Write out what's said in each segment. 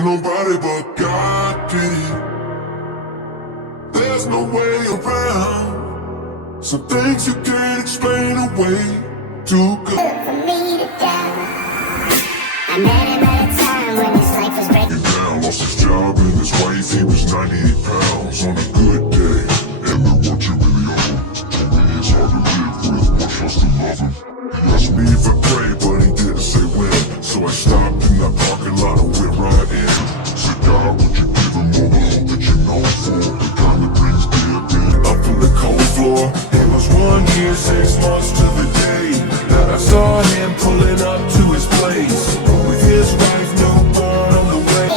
Ain't nobody but God did it. There's no way around. Some things you can't explain away. Too good for me to die. I met him at a time when his life was breaking down. Lost his job and his wife, he was 98 pounds on a good day. And then what you really owe. Told me it's hard to live with, much less to love him. He asked me if I pray, but he didn't say when. So I stopped in that parking lot and went right in. Said, God, would you give him all the hope that you know for? The kind that brings dipping up from the cold floor. It was 1 year, 6 months to the day that I saw him pulling up to his place with his wife, newborn on the way.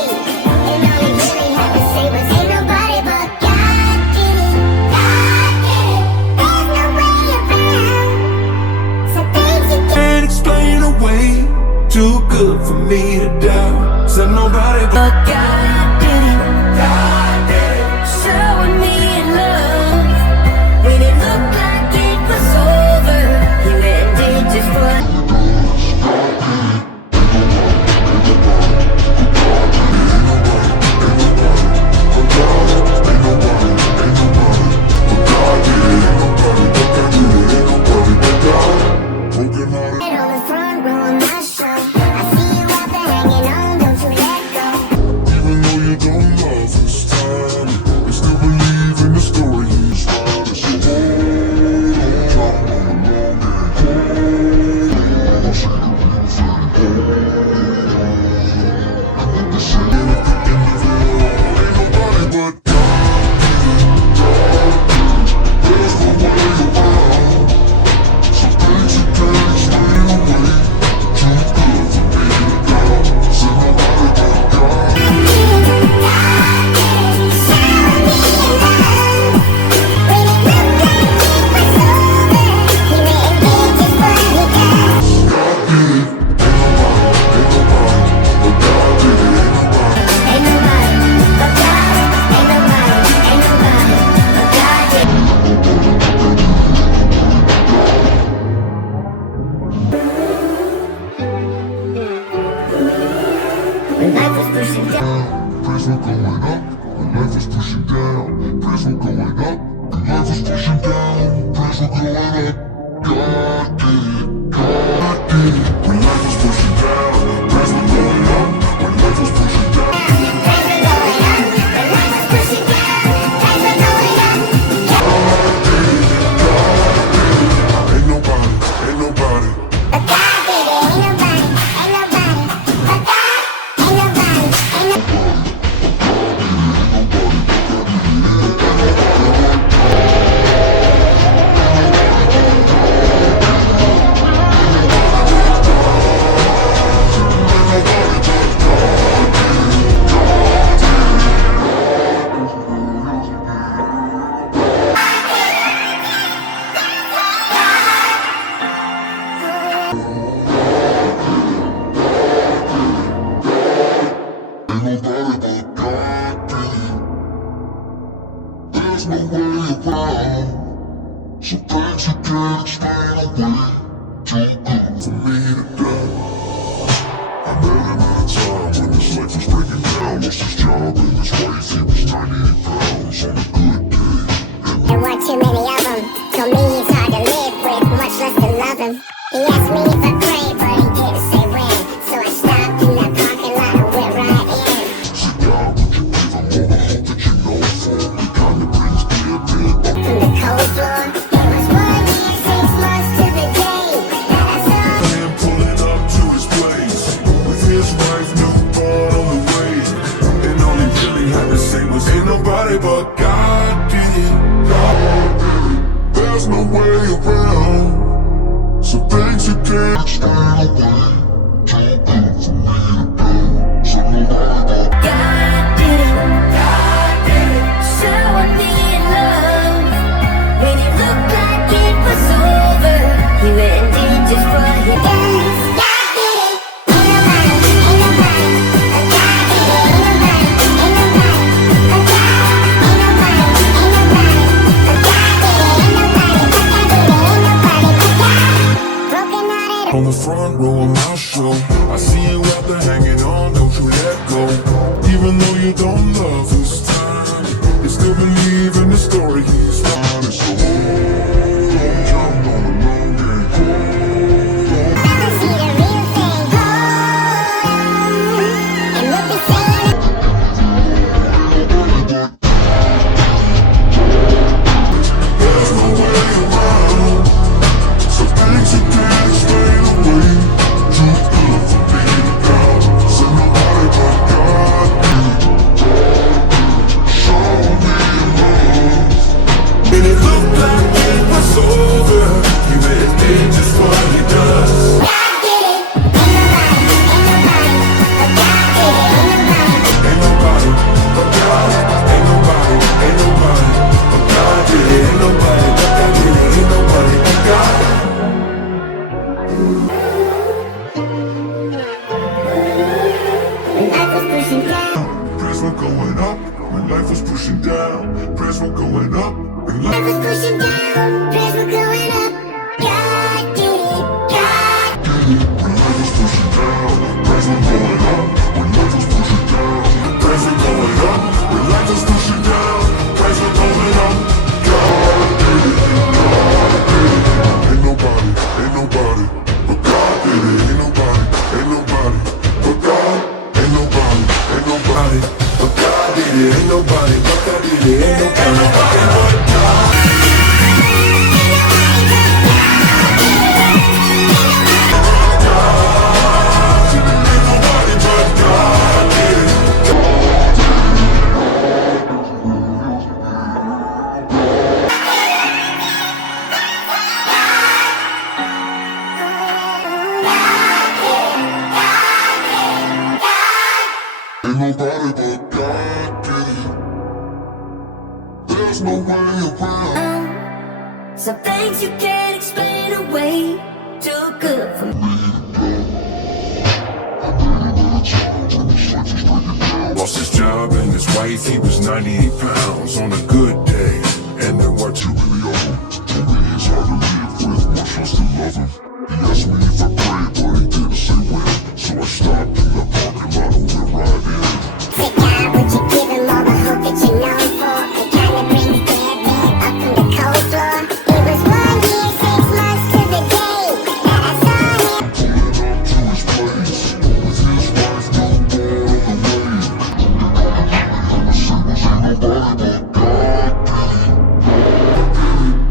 and all he really had to say was, ain't nobody but God did it. God did it. There's no way around. Some things you Can't explain away. Too good for me to doubt. Said nobody but God did it. God did it. Showing me in love when it looked like it was over. He went and did just what. On the front row of my show, I see you out there hanging on, don't you let go. Even though you don't love this time, I still believe in the story he's writing. So hold on, come along and hold on. I'll say the real thing, hold on. And the city at the end of it all, ain't nobody but God did it. There's no way around. Some things you can't explain away. Too good for me to doubt. Said nobody but God. When life was pushing down, Praise for going up, when life was pushing down. Praise for going up, when life was pushing down. Praise for going up, God did it, God did it. When life was pushing down, praise for going up, when life was pushing down. praise for going up. When life was pushing down, praise for going up. Ain't nobody, ain't nobody. But God did it. Ain't nobody, ain't nobody. But God, ain't nobody, ain't nobody. Ain't nobody but God did it. There's no way around. Some things you can't explain away. Too good for me to doubt. I met him at a time when his life was breaking down. Lost his job and his wife, he was 98 pounds on a good day. There weren't too many of them. Told me he's hard to live with, much less to love him. He asked me if I pray, but he didn't say when. So I stopped in that parking lot and went right in. Said, God, would you give him all the hope that you know for? The kind that brings dipping up. From the cold floor, it was 1 year, 6 months to the day that I saw Him pulling up to his place with his wife, newborn on the way. And all he really had to say was, ain't nobody but God did it. God did it. There's no way around. Some things you can't explain away. Too good for me to do. So nobody but God did it. God did it. Showing me in love when it looked like it was over. He went and did just what he does. God did it. Ain't nobody, ain't nobody. But God did it. Ain't nobody, ain't nobody. But God, ain't nobody, ain't nobody. But God did it. Ain't nobody, but God did it. Ain't nobody but God. Broken hearted. on the front row of Even though you don't love his time, you still believe in the story he's writing. So hold on, count on the long game. Never see the real thing. And what they say. There's no way around. So things you can't explain away. Too good for being down. So nobody but God can show me love. And it looked like it was over. He really did just what he does. God did it. Ain't nobody but God did it. Ain't nobody but God did it. Ain't nobody but God did it. Ain't nobody but God. Life was pushing down. Prayers were going up when life was pushing down. Prayers were going up when life. Life was pushing down. Prayers were going up. God did it. God. When life was pushing down, prayers were going up. When life was pushing down, prayers were going up. When life was pushing down, prayers were going up. God did it, God did it. Ain't nobody but God did it. Ain't nobody but God. Ain't nobody but God did it. Ain't nobody but God did it. Ain't nobody but God. Ain't nobody but God did it. There's no way around. Some things you can't explain away. Too good for me. Lost his job and his wife, he was 98 pounds on a good day. And there were too many of them. Told me he's hard to live with, much less to love him. He asked me if I prayed, but he didn't say when. So I stopped in the parking lot and went right in. Say God, would you give him all the hope that you're known for? It kinda brings dead man up from the cold floor. It was 1 year, 6 months to the day that I saw him. Pulling up to his place with his wife, newborn on the way. I said, was ain't nobody but God did it.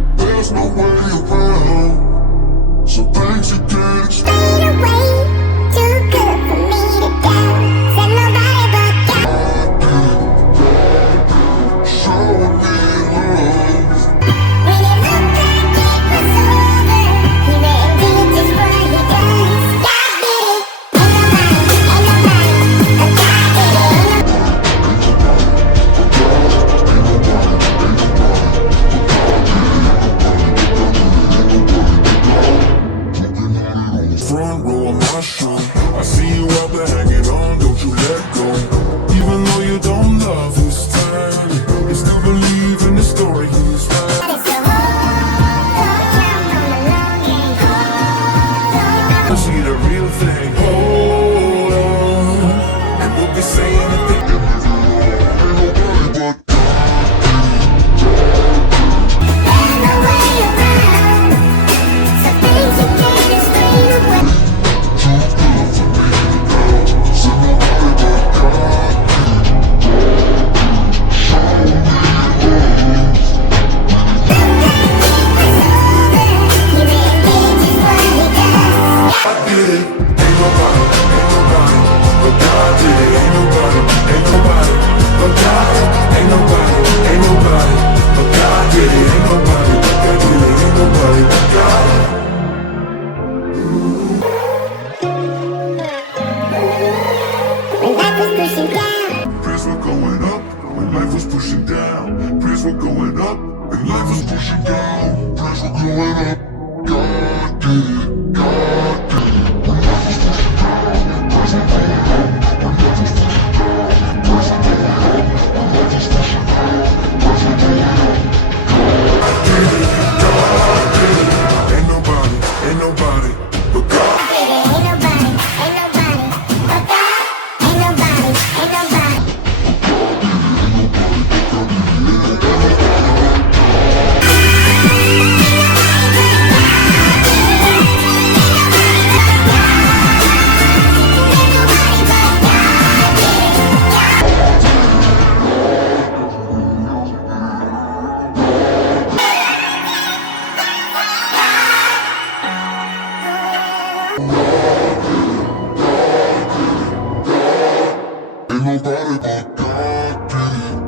nobody but God did it.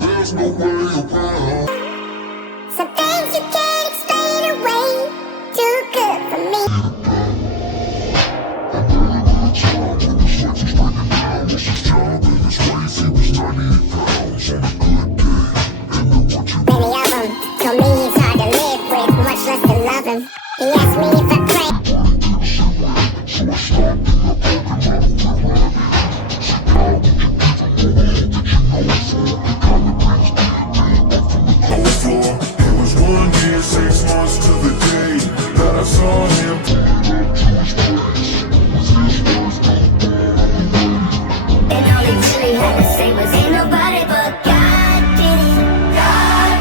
There's no way around. Some things you can't explain away. Too good for me. Many of them told me he's hard to live with, much less to love him. He asked me if I pray. On the floor, it was 1 year, 6 months to the day that I saw him. And all he really had to say was, ain't nobody but God did it. God.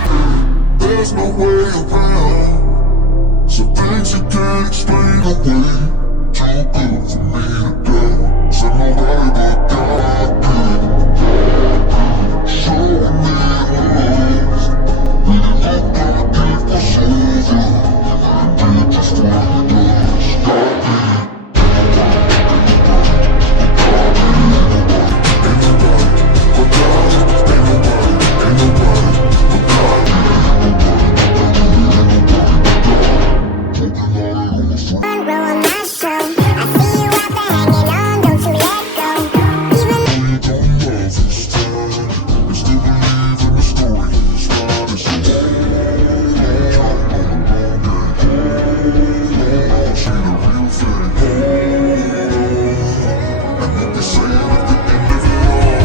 There's no way around. Some things you can't explain away. Too good for me to do. Said nobody but God did it. Showing me love. When you look back, it was over. And did just what he does. God did it. Ain't nobody but God. Ain't nobody but God did it. Front row on my show. I see you out there hanging on, don't you let go. Even You don't love this time. You still believe in the story. It's not as old. See the real thing. And what they say at the end of it all.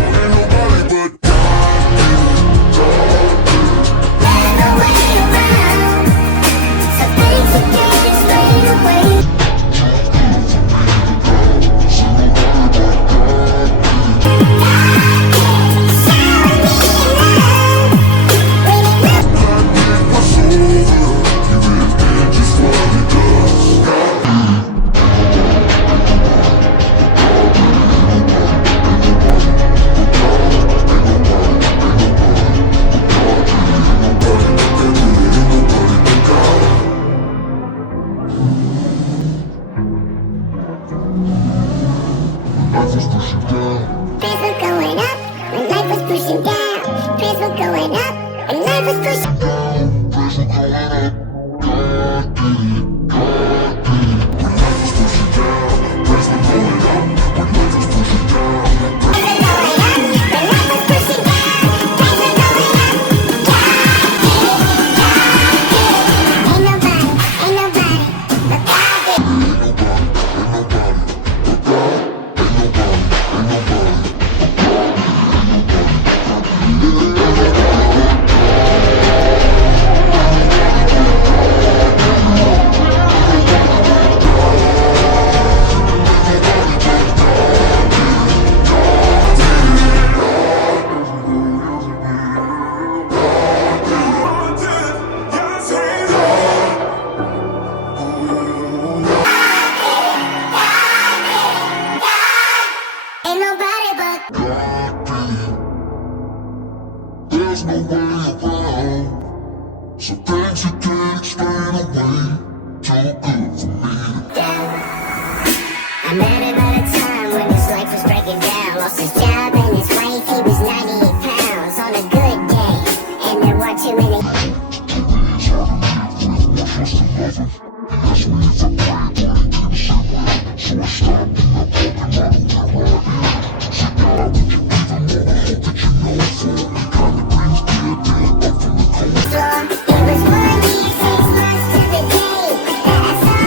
Ain't nobody but God did it. God did it. there's no way around. Some things you can't explain away. Prayers were going up when life was pushing down. Prayers were going up when life was pushing. Ain't nobody but There's no way around. Some things you can't explain away. Too good for me. down. I met him at a time when his life was breaking down. Lost his job and his wife, he was 98 pounds on a good day. And there weren't too many. Floor. It was 1 year, 6 months to the day that I saw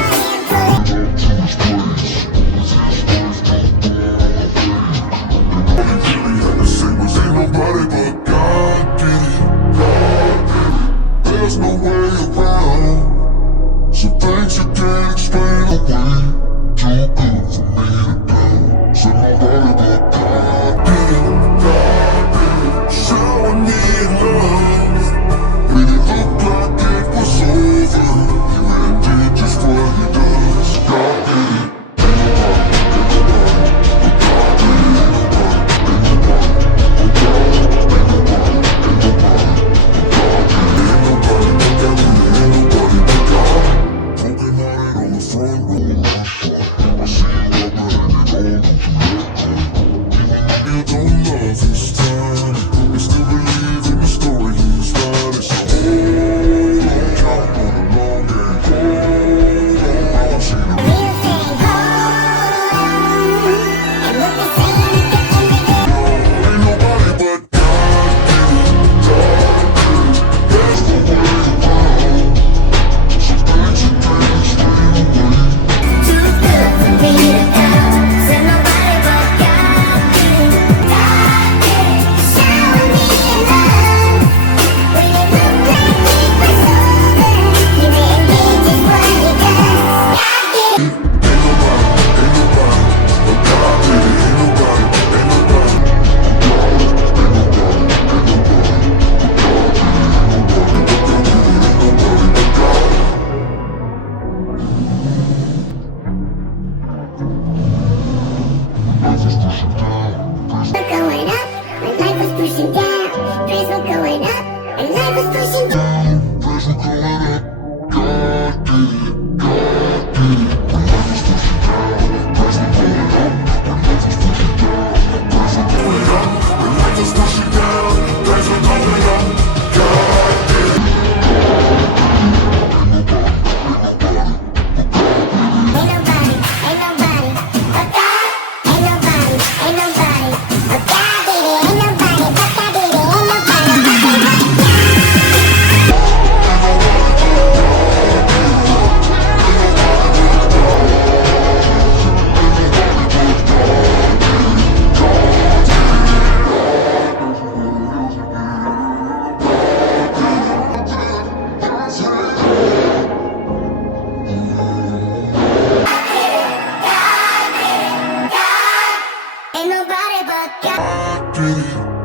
I get it.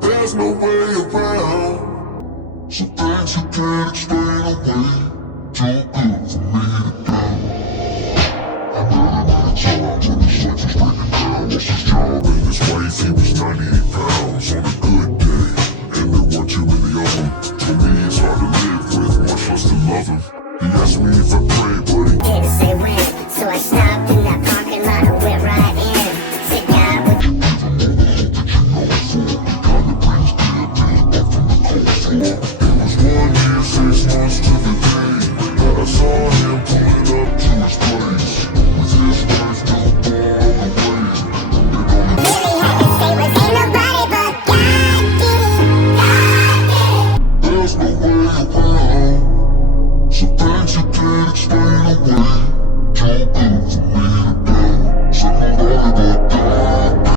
There's no way around. Some things you can't explain away. Too good for me.